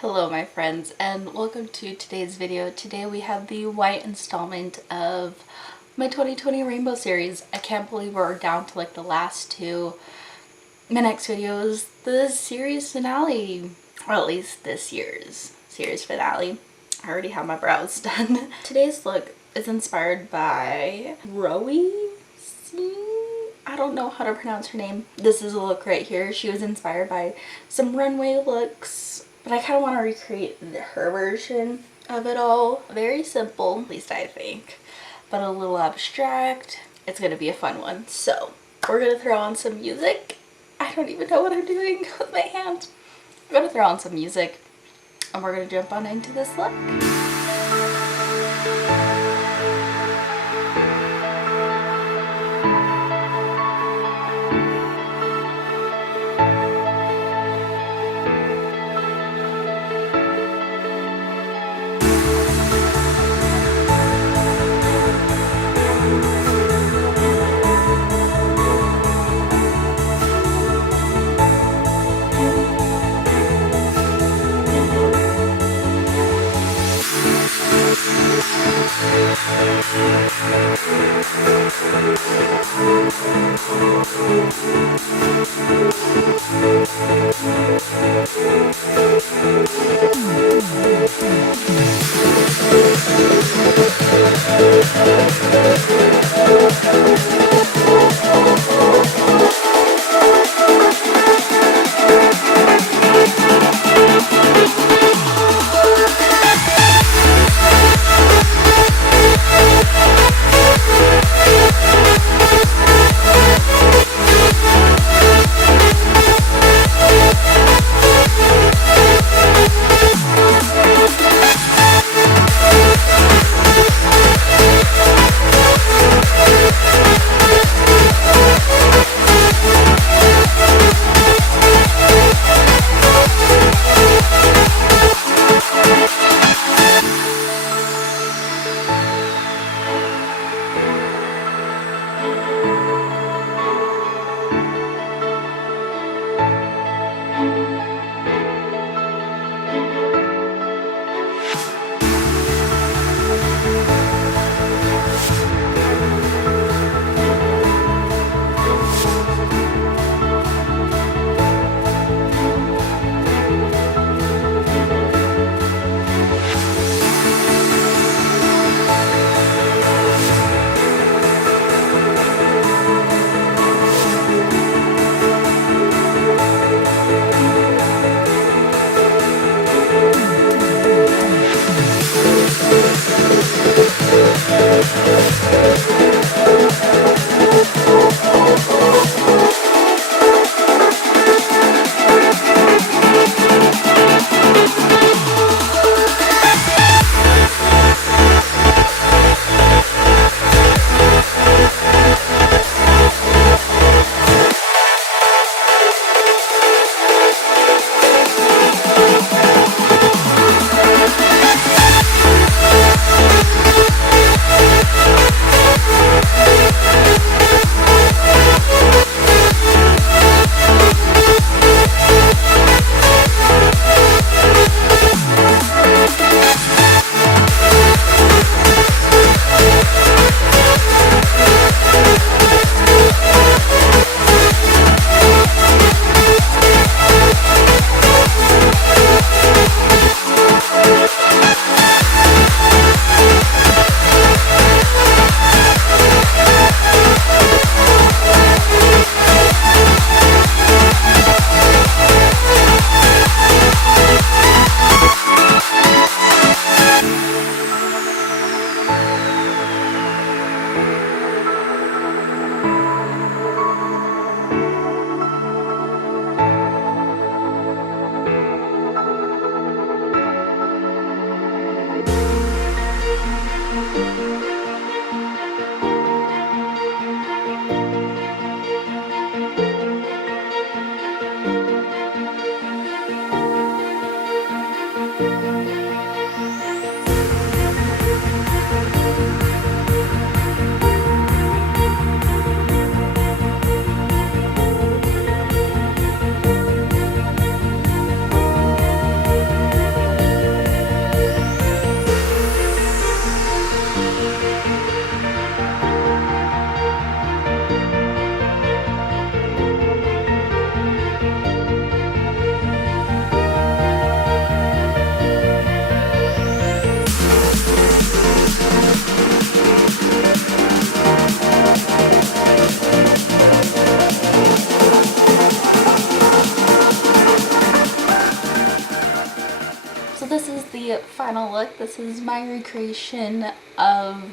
Hello my friends and welcome to today's video. Today we have the white installment of my 2020 Rainbow series. I can't believe we're down to like the last two. My next video is the series finale, or at least this year's series finale. I already have my brows done. Today's look is inspired by Rowie. I don't know how to pronounce her name. This is a look right here. She was inspired by some runway looks, but I kind of want to recreate her version of it all. Very simple, at least I think, but a little abstract. It's gonna be a fun one. So we're gonna throw on some music. I don't even know what I'm doing with my hands. I'm gonna throw on some music and we're gonna jump on into this look. final look. This is my recreation of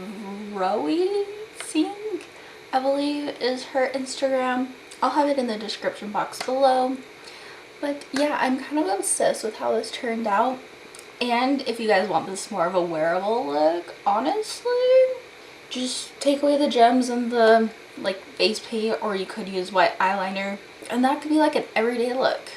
Rowie Singh, I believe is her Instagram. I'll have it in the description box below. But yeah, I'm kind of obsessed with how this turned out. And if you guys want this more of a wearable look, honestly, just take away the gems and the like face paint, or you could use white eyeliner, and that could be like an everyday look.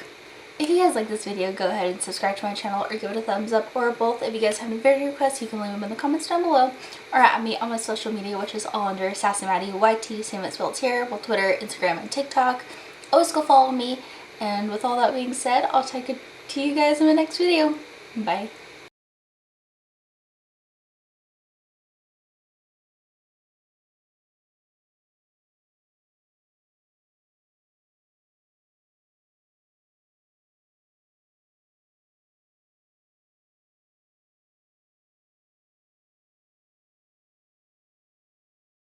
If you guys like this video, go ahead and subscribe to my channel or give it a thumbs up, or both. If you guys have any video requests, you can leave them in the comments down below, or at me on my social media, which is all under Sassy Maddie YT, same as spelled here, both Twitter, Instagram, and TikTok. Always go follow me. And with all that being said, I'll take it to you guys in the next video. Bye.